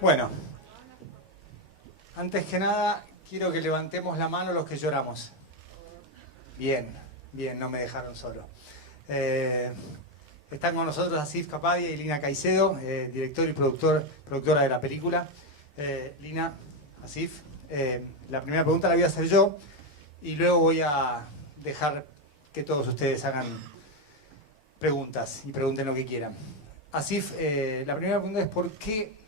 Bueno, antes que nada, quiero que levantemos la mano los que lloramos. Bien, bien, no me dejaron solo. Están con nosotros ASIF KAPADIA y Lina Caicedo, director y productora de la película. Lina, ASIF, la primera pregunta la voy a hacer yo y luego voy a dejar que todos ustedes hagan preguntas y pregunten lo que quieran. ASIF, la primera pregunta es ¿por qué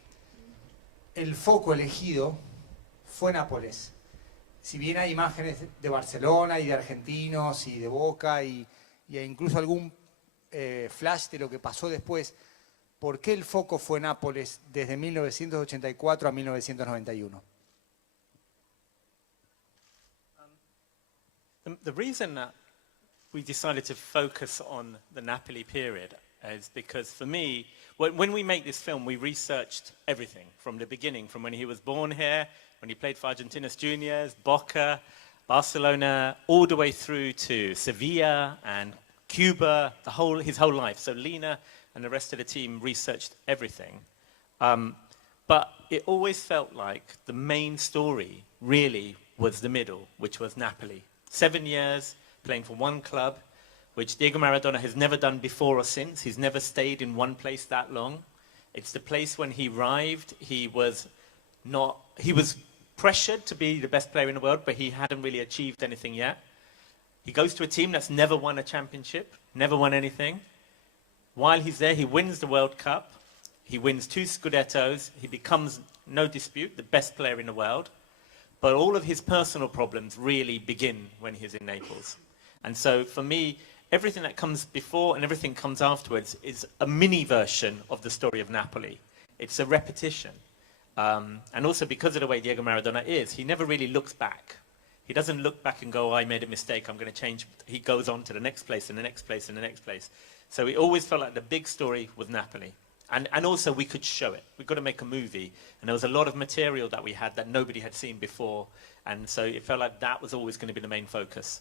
el foco elegido fue Nápoles? Si bien hay imágenes de Barcelona y de argentinos y de Boca y incluso algún flash de lo que pasó después, ¿por qué el foco fue Nápoles desde 1984 a 1991? The reason that we decided to focus on the Napoli period is because for me, when we make this film, we researched everything from the beginning, from when he was born here, when he played for Argentinos Juniors, Boca, Barcelona, all the way through to Sevilla and Cuba, his whole life. So Lina and the rest of the team researched everything. But it always felt like the main story really was the middle, which was Napoli. 7 years playing for one club, which Diego Maradona has never done before or since. He's never stayed in one place that long. It's the place when he arrived, he was pressured to be the best player in the world, but he hadn't really achieved anything yet. He goes to a team that's never won a championship, never won anything. While he's there, he wins the World Cup. He wins 2 Scudettos. He becomes, no dispute, the best player in the world. But all of his personal problems really begin when he's in Naples. And so for me, everything that comes before and everything comes afterwards is a mini version of the story of Napoli. It's a repetition. And also because of the way Diego Maradona is, he never really looks back. He doesn't look back and go, oh, I made a mistake, I'm going to change. He goes on to the next place and the next place and the next place. So it always felt like the big story was Napoli. And also we could show it. We've got to make a movie. And there was a lot of material that we had that nobody had seen before. And so it felt like that was always going to be the main focus.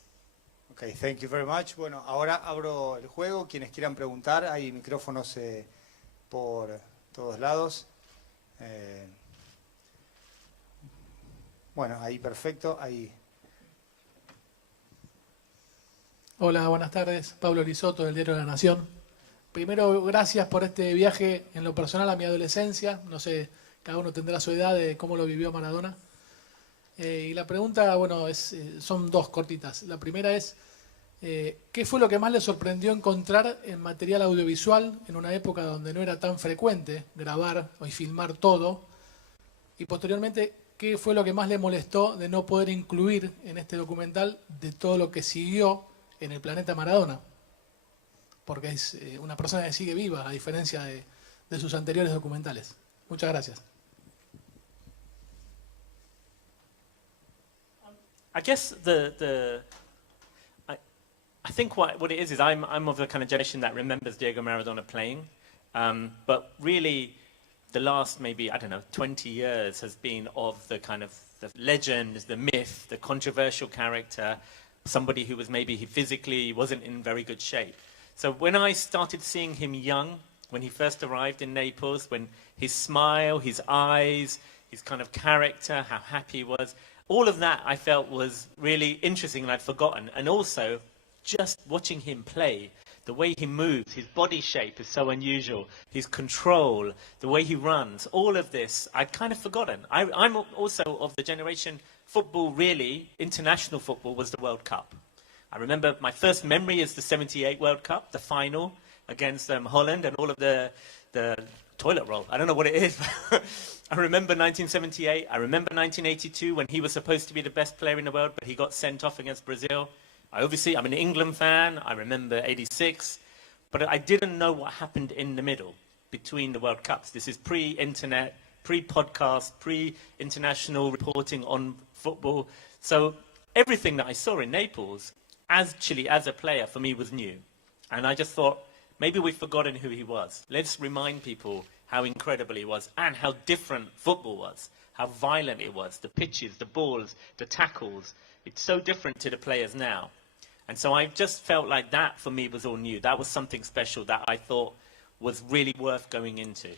Okay, thank you very much. Bueno, ahora abro el juego. Quienes quieran preguntar, hay micrófonos por todos lados. Bueno, ahí perfecto. Ahí. Hola, buenas tardes. Pablo Risotto, del Diario de la Nación. Primero, gracias por este viaje en lo personal a mi adolescencia. No sé, cada uno tendrá su edad de cómo lo vivió Maradona. Y la pregunta, bueno, son dos cortitas. La primera es, ¿qué fue lo que más le sorprendió encontrar en material audiovisual en una época donde no era tan frecuente grabar y filmar todo? Y posteriormente, ¿qué fue lo que más le molestó de no poder incluir en este documental de todo lo que siguió en el planeta Maradona? Porque es una persona que sigue viva, a diferencia de sus anteriores documentales. Muchas gracias. I guess I think what it is I'm of the kind of generation that remembers Diego Maradona playing, but really the last maybe, I don't know, 20 years has been of the kind of the legend, the myth, the controversial character, somebody who was maybe physically wasn't in very good shape. So when I started seeing him young, when he first arrived in Naples, when his smile, his eyes, his kind of character, how happy he was, all of that I felt was really interesting and I'd forgotten. And also, just watching him play, the way he moves, his body shape is so unusual, his control, the way he runs, all of this I'd kind of forgotten. I'm also of the generation, football really, international football was the World Cup. I remember my first memory is the '78 World Cup, the final against Holland and all of the toilet roll. I don't know what it is. I remember 1978. I remember 1982 when he was supposed to be the best player in the world, but he got sent off against Brazil. I'm an England fan. I remember '86. But I didn't know what happened in the middle between the World Cups. This is pre-internet, pre-podcast, pre-international reporting on football. So everything that I saw in Naples, as a player, for me was new. And I just thought, maybe we've forgotten who he was. Let's remind people how incredible he was and how different football was, how violent it was, the pitches, the balls, the tackles. It's so different to the players now. And so I just felt like that for me was all new. That was something special that I thought was really worth going into.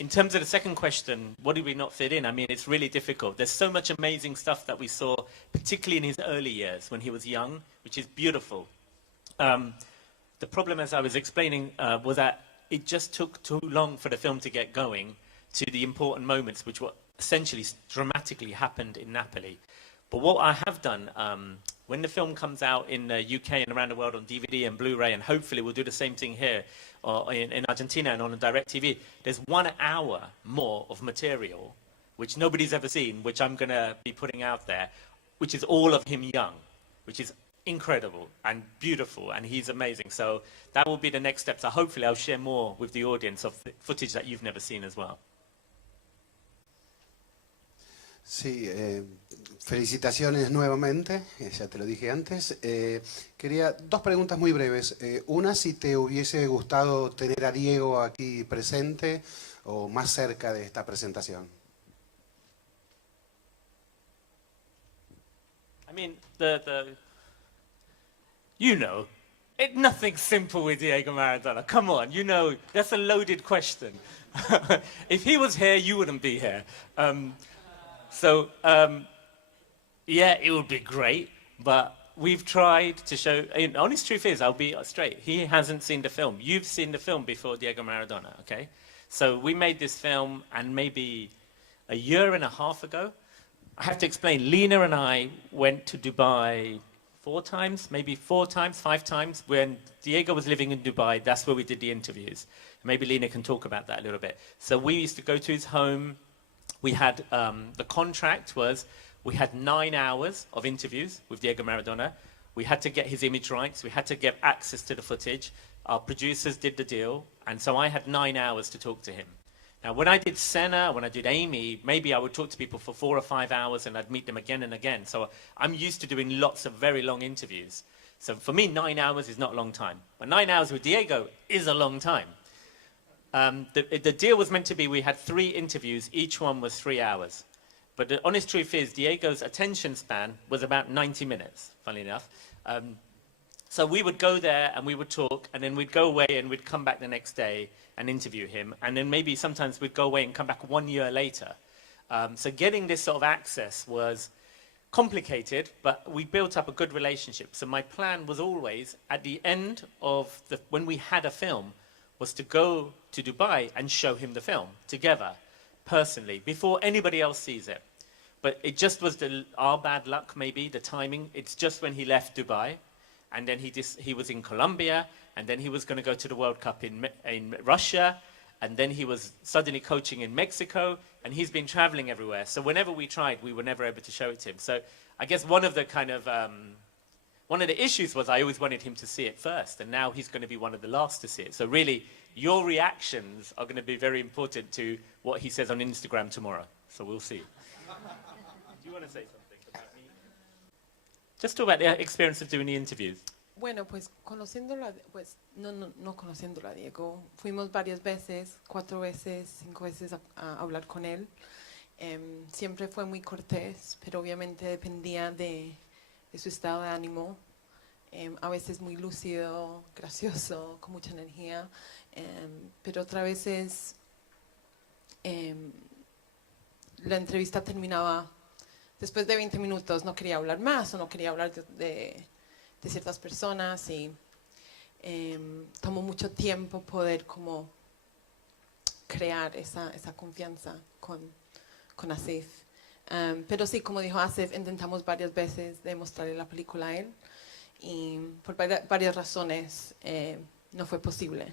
in terms of the second question, what did we not fit in? I mean, it's really difficult. There's so much amazing stuff that we saw, particularly in his early years when he was young, which is beautiful. The problem, as I was explaining, was that it just took too long for the film to get going to the important moments, which were essentially dramatically happened in Napoli. But what I have done, when the film comes out in the UK and around the world on DVD and Blu-ray, and hopefully we'll do the same thing here in Argentina and on a direct TV, there's 1 hour more of material, which nobody's ever seen, which I'm going to be putting out there, which is all of him young, which is incredible and beautiful, and he's amazing. So that will be the next step. So hopefully I'll share more with the audience of the footage that you've never seen as well. Sí, felicitaciones nuevamente, ya te lo dije antes. Quería 2 preguntas muy breves. Una, si te hubiese gustado tener a Diego aquí presente o más cerca de esta presentación. I mean, you know, nothing's simple with Diego Maradona. Come on, you know, that's a loaded question. If he was here, you wouldn't be here. Yeah, it would be great, but we've tried to show, honest truth is, I'll be straight, he hasn't seen the film. You've seen the film before Diego Maradona, okay? So we made this film, and maybe a year and a half ago, I have to explain, Lina and I went to Dubai 4 times, maybe 4 times, 5 times. When Diego was living in Dubai, that's where we did the interviews. Maybe Lina can talk about that a little bit. So we used to go to his home. We had, the contract was, we had 9 hours of interviews with Diego Maradona. We had to get his image rights. We had to get access to the footage. Our producers did the deal. And so I had 9 hours to talk to him. Now, when I did Senna, when I did Amy, maybe I would talk to people for 4 or 5 hours and I'd meet them again and again. So I'm used to doing lots of very long interviews. So for me, 9 hours is not a long time. But 9 hours with Diego is a long time. The deal was meant to be, we had 3 interviews, each one was 3 hours. But the honest truth is, Diego's attention span was about 90 minutes, funnily enough. So we would go there and we would talk, and then we'd go away and we'd come back the next day and interview him. And then maybe sometimes we'd go away and come back 1 year later. So getting this sort of access was complicated, but we built up a good relationship. So my plan was always, at the end of when we had a film, was to go to Dubai and show him the film together, personally, before anybody else sees it. But it just was our bad luck, maybe, the timing. It's just when he left Dubai, and then he was in Colombia, and then he was going to go to the World Cup in Russia, and then he was suddenly coaching in Mexico, and he's been traveling everywhere. So whenever we tried, we were never able to show it to him. So I guess one of the issues was I always wanted him to see it first, and now he's going to be one of the last to see it. So really, your reactions are going to be very important to what he says on Instagram tomorrow. So we'll see. Do you want to say something about me? Just talk about the experience of doing the interviews. Bueno, pues conociéndolo, pues no conociéndolo a Diego, fuimos varias veces, 4 veces, 5 veces a hablar con él. Siempre fue muy cortés, pero obviamente dependía de su estado de ánimo. A veces muy lúcido, gracioso, con mucha energía, pero otras veces la entrevista terminaba después de 20 minutos, no quería hablar más o no quería hablar de ciertas personas, y tomó mucho tiempo poder como crear esa confianza con ASIF. Pero sí, como dijo ASIF, intentamos varias veces de mostrarle la película a él, y por varias razones no fue posible.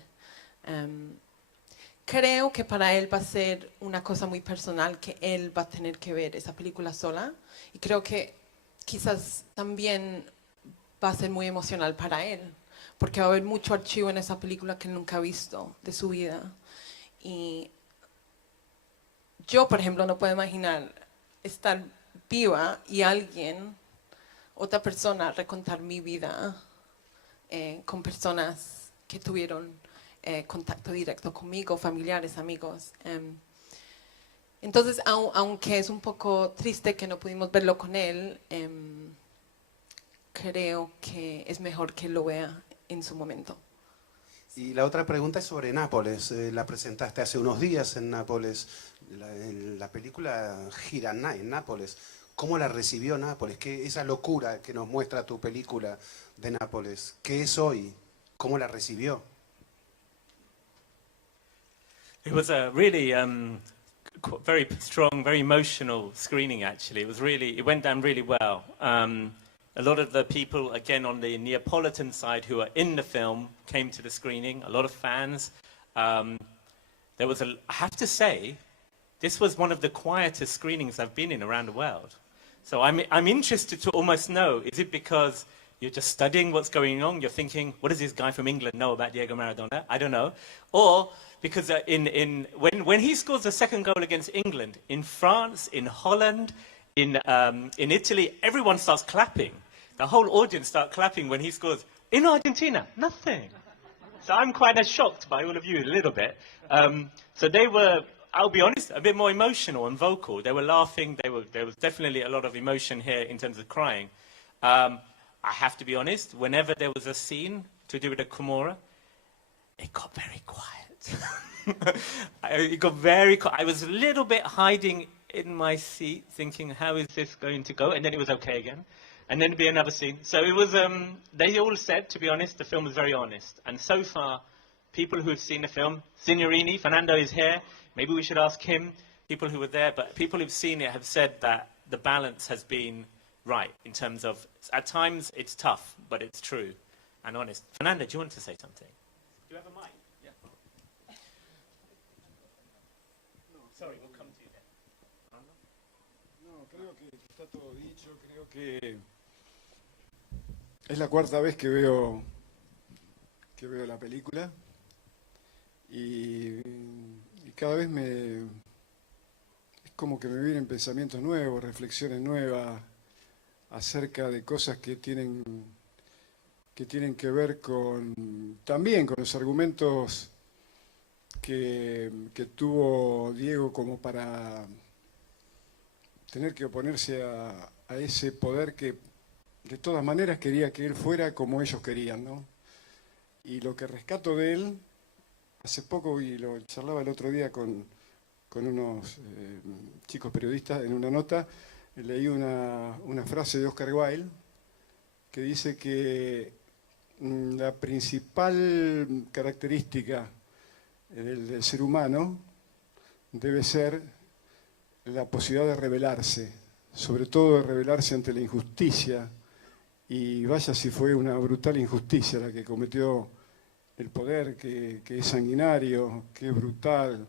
Creo que para él va a ser una cosa muy personal, que él va a tener que ver esa película sola, y creo que quizás también va a ser muy emocional para él, porque va a haber mucho archivo en esa película que él nunca ha visto de su vida. Y yo, por ejemplo, no puedo imaginar estar viva y otra persona, recontar mi vida con personas que tuvieron contacto directo conmigo, familiares, amigos. Entonces, aunque es un poco triste que no pudimos verlo con él, creo que es mejor que lo vea en su momento. Y la otra pregunta es sobre Nápoles. La presentaste hace unos días en Nápoles. La película gira en Nápoles. ¿Cómo la recibió Nápoles? Esa locura que nos muestra tu película de Nápoles, ¿qué es hoy? ¿Cómo la recibió? It was a really very strong, very emotional screening, actually. It went down really well. A lot of the people, again, on the Neapolitan side who are in the film came to the screening, a lot of fans. I have to say, this was one of the quietest screenings I've been in around the world. So I'm interested to almost know, is it because you're just studying what's going on, you're thinking, what does this guy from England know about Diego Maradona? I don't know. Or because when he scores the second goal against England, in France, in Holland, in Italy, everyone starts clapping. The whole audience start clapping when he scores. In Argentina, nothing. So I'm quite shocked by all of you a little bit. So they were, I'll be honest, a bit more emotional and vocal. They were laughing. There was definitely a lot of emotion here in terms of crying. I have to be honest, whenever there was a scene to do with the Camorra, it got very quiet. It got very quiet. I was a little bit hiding in my seat thinking, how is this going to go? And then it was okay again. And then it'd be another scene. So it was, they all said, to be honest, the film was very honest. And so far, people who have seen the film, Signorini, Fernando is here, maybe we should ask him, people who were there, but people who've seen it have said that the balance has been right in terms of, at times it's tough, but it's true and honest. Fernando, do you want to say something? Do you have a mic? Yeah. No, sorry, we'll come to you then. No, creo que está todo dicho, creo que es la cuarta vez que veo la película y cada vez es como que me vienen pensamientos nuevos, reflexiones nuevas acerca de cosas que tienen que ver también con los argumentos que tuvo Diego como para tener que oponerse a ese poder que de todas maneras quería que él fuera como ellos querían, ¿no? Y lo que rescato de él, hace poco, y lo charlaba el otro día con unos chicos periodistas en una nota, leí una frase de Oscar Wilde que dice que la principal característica del ser humano debe ser la posibilidad de rebelarse, sobre todo de rebelarse ante la injusticia, y vaya si fue una brutal injusticia la que cometió el poder, que es sanguinario, que es brutal,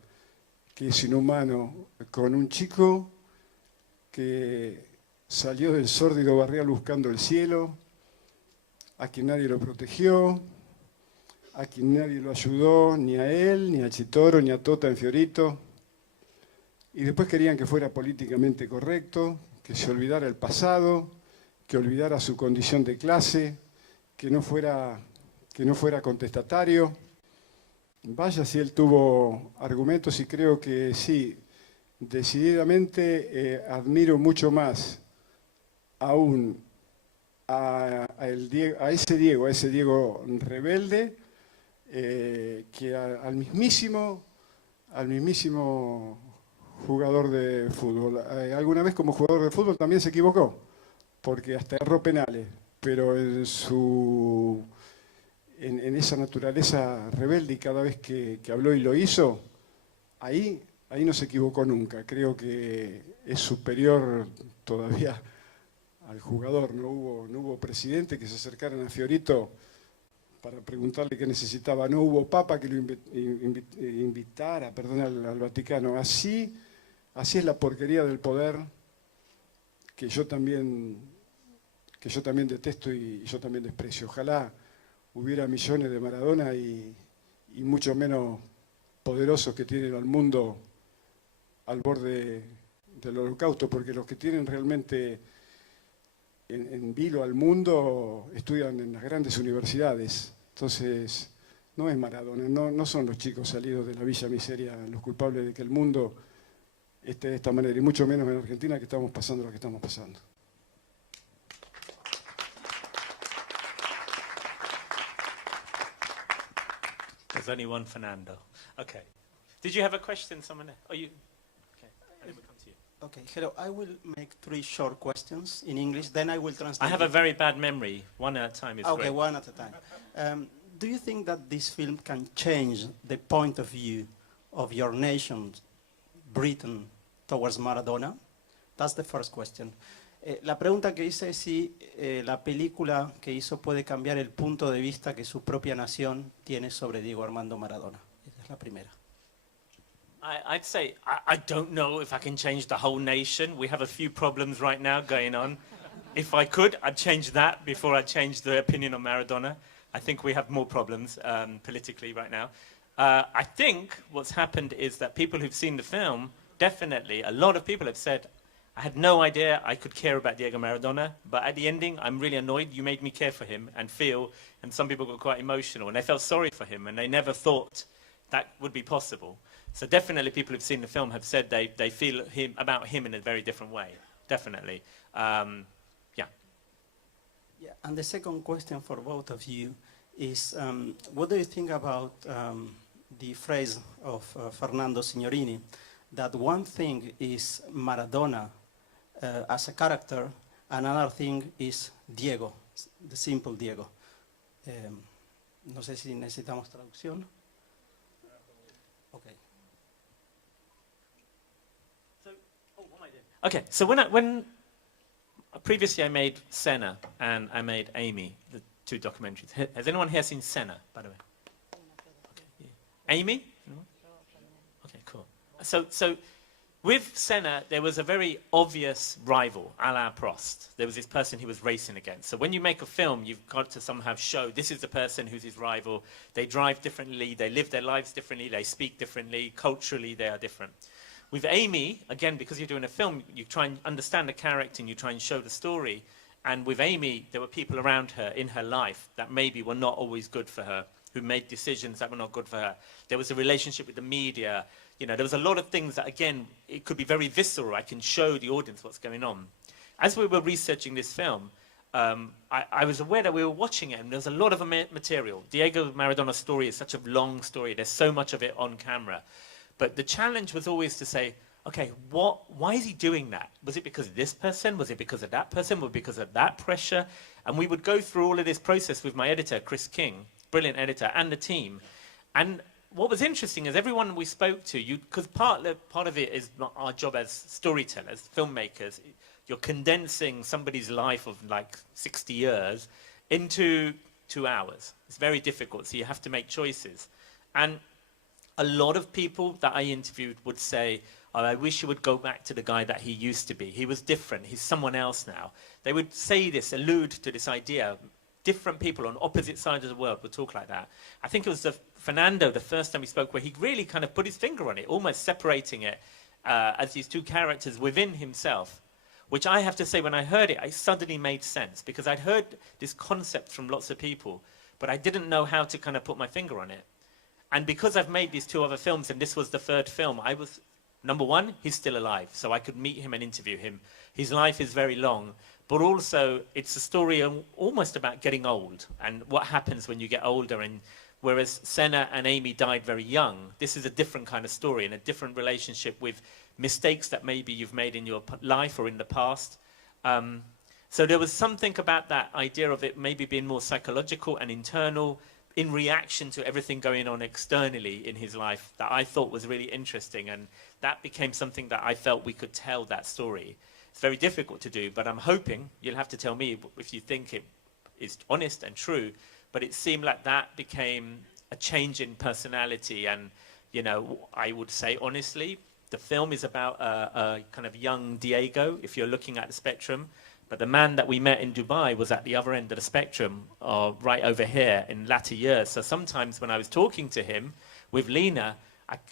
que es inhumano, con un chico que salió del sórdido barrial buscando el cielo, a quien nadie lo protegió, a quien nadie lo ayudó, ni a él, ni a Chitoro, ni a Tota en Fiorito. Y después querían que fuera políticamente correcto, que se olvidara el pasado, que olvidara su condición de clase, que no fuera contestatario. Vaya si él tuvo argumentos y creo que sí, decididamente admiro mucho más aún a ese Diego rebelde, que al mismísimo jugador de fútbol. Alguna vez como jugador de fútbol también se equivocó, porque hasta erró penales, pero en esa naturaleza rebelde, y cada vez que habló y lo hizo, ahí no se equivocó nunca. Creo que es superior todavía al jugador. No hubo presidente que se acercaran a Fiorito para preguntarle qué necesitaba. No hubo papa que lo invitara, al Vaticano. Así es la porquería del poder que yo también detesto y yo también desprecio. Ojalá hubiera millones de Maradona y mucho menos poderosos que tienen al mundo al borde del holocausto, porque los que tienen realmente en vilo al mundo estudian en las grandes universidades. Entonces, no es Maradona, no son los chicos salidos de la Villa Miseria los culpables de que el mundo esté de esta manera, y mucho menos en Argentina, que estamos pasando lo que estamos pasando. There's only one Fernando. Okay. Did you have a question, someone? Oh, you? Okay. And then we'll come to you. Okay, hello. I will make 3 short questions in English, then I will translate. I have a very bad memory. One at a time is okay, great. one at a time. Do you think that this film can change the point of view of your nation, Britain, towards Maradona? That's the first question. La pregunta que hice es si la película que hizo puede cambiar el punto de vista que su propia nación tiene sobre Diego Armando Maradona. Esa es la primera. I'd say I don't know if I can change the whole nation. We have a few problems right now going on. If I could, I'd change that before I change the opinion on Maradona. I think we have more problems politically right now. I think what's happened is that people who've seen the film, definitely, a lot of people have said, I had no idea I could care about Diego Maradona, but at the ending, I'm really annoyed. You made me care for him and feel, and some people got quite emotional, and they felt sorry for him, and they never thought that would be possible. So definitely people who've seen the film have said they feel about him in a very different way, definitely. Yeah, and the second question for both of you is, what do you think about the phrase of Fernando Signorini, that one thing is Maradona as a character, another thing is Diego, the simple Diego? No sé si necesitamos traducción. Okay. Okay, so when previously I made Senna and I made Amy, the 2 documentaries. Has anyone here seen Senna, by the way? Okay, yeah. Amy? No? Okay, cool. So with Senna, there was a very obvious rival, Alain Prost. There was this person he was racing against. So when you make a film, you've got to somehow show this is the person who's his rival. They drive differently, they live their lives differently, they speak differently, culturally they are different. With Amy, again, because you're doing a film, you try and understand the character and you try and show the story. And with Amy, there were people around her in her life that maybe were not always good for her, who made decisions that were not good for her. There was a relationship with the media. You know, there was a lot of things that, again, it could be very visceral. I can show the audience what's going on. As we were researching this film, I was aware that we were watching it and there was a lot of material. Diego Maradona's story is such a long story. There's so much of it on camera. But the challenge was always to say, okay, why is he doing that? Was it because of this person? Was it because of that person? Was it because of that pressure? And we would go through all of this process with my editor, Chris King, brilliant editor, and the team. And what was interesting is everyone we spoke to, because part of it is not our job as storytellers, filmmakers. You're condensing somebody's life of like 60 years into 2 hours. It's very difficult, so you have to make choices. And a lot of people that I interviewed would say, oh, I wish you would go back to the guy that he used to be. He was different. He's someone else now. They would say this, allude to this idea. Different people on opposite sides of the world would talk like that. I think it was Fernando, the first time we spoke, where he really kind of put his finger on it, almost separating it as these 2 characters within himself, which I have to say, when I heard it, it suddenly made sense, because I'd heard this concept from lots of people, but I didn't know how to kind of put my finger on it. And because I've made these 2 other films, and this was the 3rd film, I was, number one, he's still alive, so I could meet him and interview him. His life is very long, but also it's a story almost about getting old and what happens when you get older. And whereas Senna and Amy died very young, this is a different kind of story and a different relationship with mistakes that maybe you've made in your life or in the past. So there was something about that idea of it maybe being more psychological and internal, in reaction to everything going on externally in his life, that I thought was really interesting, and that became something that I felt we could tell that story. It's very difficult to do, but I'm hoping, you'll have to tell me if you think it is honest and true, but it seemed like that became a change in personality. And, you know, I would say honestly, the film is about a kind of young Diego, if you're looking at the spectrum. But the man that we met in Dubai was at the other end of the spectrum, right over here in latter years. So sometimes when I was talking to him with Lena,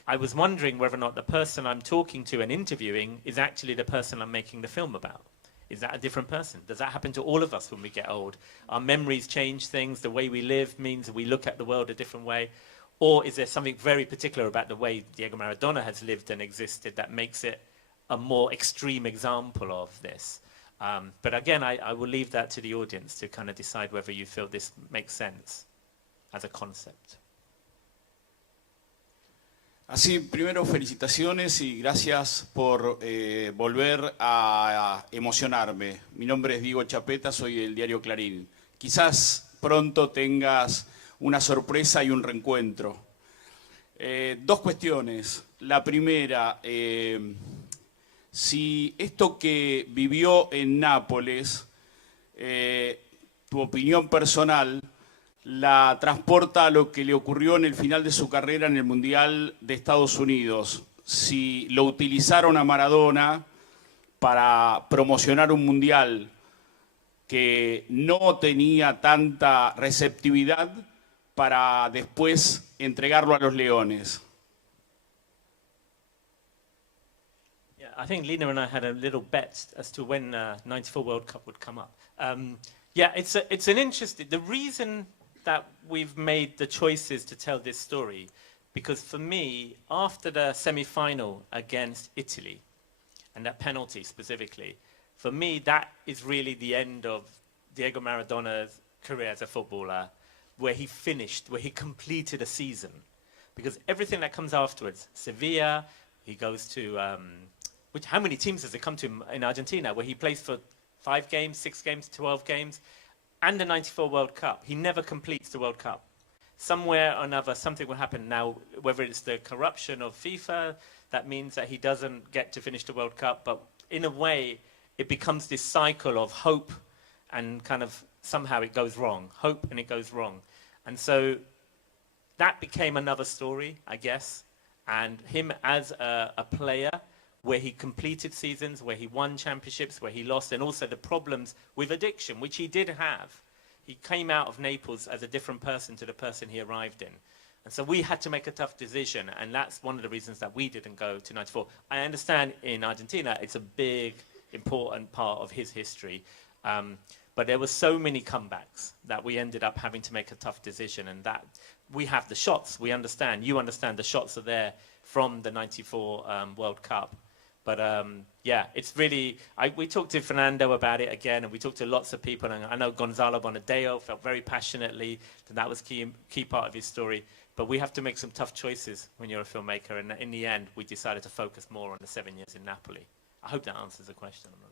I was wondering whether or not the person I'm talking to and interviewing is actually the person I'm making the film about. Is that a different person? Does that happen to all of us when we get old? Our memories change things. The way we live means we look at the world a different way. Or is there something very particular about the way Diego Maradona has lived and existed that makes it a more extreme example of this? But again, I will leave that to the audience to kind of decide whether you feel this makes sense as a concept. Así, primero felicitaciones y gracias por volver a emocionarme. Mi nombre es Diego Chapeta, soy del diario Clarín. Quizás pronto tengas una sorpresa y un reencuentro. Dos cuestiones. La primera, si esto que vivió en Nápoles, tu opinión personal, la transporta a lo que le ocurrió en el final de su carrera en el Mundial de Estados Unidos. Si lo utilizaron a Maradona para promocionar un Mundial que no tenía tanta receptividad para después entregarlo a los Leones. Yeah, I think Lina and I had a little bet as to when 94 World Cup would come up. Yeah, it's an interesting... The reason that we've made the choices to tell this story, because for me, after the semi-final against Italy, and that penalty specifically, for me, that is really the end of Diego Maradona's career as a footballer, where he finished, where he completed a season. Because everything that comes afterwards, Sevilla, he goes to, how many teams has it come to in Argentina, where he plays for 5 games, 6 games, 12 games, and the 94 World Cup. He never completes the World Cup. Somewhere or another, something will happen now, whether it's the corruption of FIFA, that means that he doesn't get to finish the World Cup, but in a way, it becomes this cycle of hope and kind of somehow it goes wrong. Hope and it goes wrong. And so that became another story, I guess, and him as a player, where he completed seasons, where he won championships, where he lost, and also the problems with addiction, which he did have. He came out of Naples as a different person to the person he arrived in. And so we had to make a tough decision, and that's one of the reasons that we didn't go to 94. I understand in Argentina, it's a big, important part of his history, but there were so many comebacks that we ended up having to make a tough decision, and that we have the shots, we understand, you understand the shots are there from the 94 World Cup. But yeah, it's really, we talked to Fernando about it again, and we talked to lots of people, and I know Gonzalo Bonadeo felt very passionately that was key part of his story. But we have to make some tough choices when you're a filmmaker, and in the end, we decided to focus more on the 7 years in Napoli. I hope that answers the question. I'm not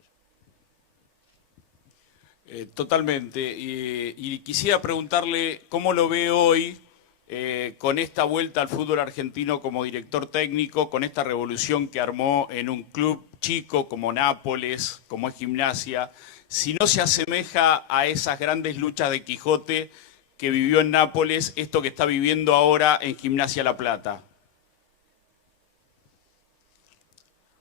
sure. Totalmente. Y quisiera preguntarle cómo lo ve hoy con esta vuelta al fútbol argentino como director técnico, con esta revolución que armó en un club chico como Nápoles, como es Gimnasia, si no se asemeja a esas grandes luchas de Quijote que vivió en Nápoles, esto que está viviendo ahora en Gimnasia La Plata.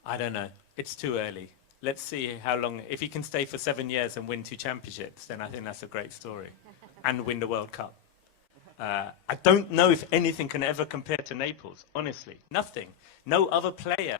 I don't know. It's too early. Let's see how long. If he can stay for 7 years and win 2 championships, then I think that's a great story. And win the World Cup. I don't know if anything can ever compare to Naples, honestly. Nothing. No other player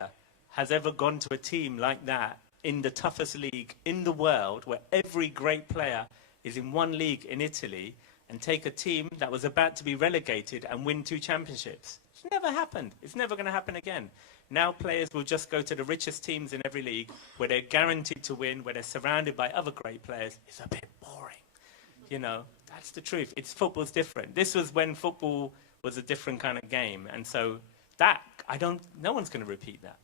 has ever gone to a team like that in the toughest league in the world, where every great player is in one league in Italy, and take a team that was about to be relegated and win 2 championships. It's never happened. It's never going to happen again. Now players will just go to the richest teams in every league, where they're guaranteed to win, where they're surrounded by other great players. It's a bit boring. You know, that's the truth. Football's different. This was when football was a different kind of game. And so that, no one's going to repeat that.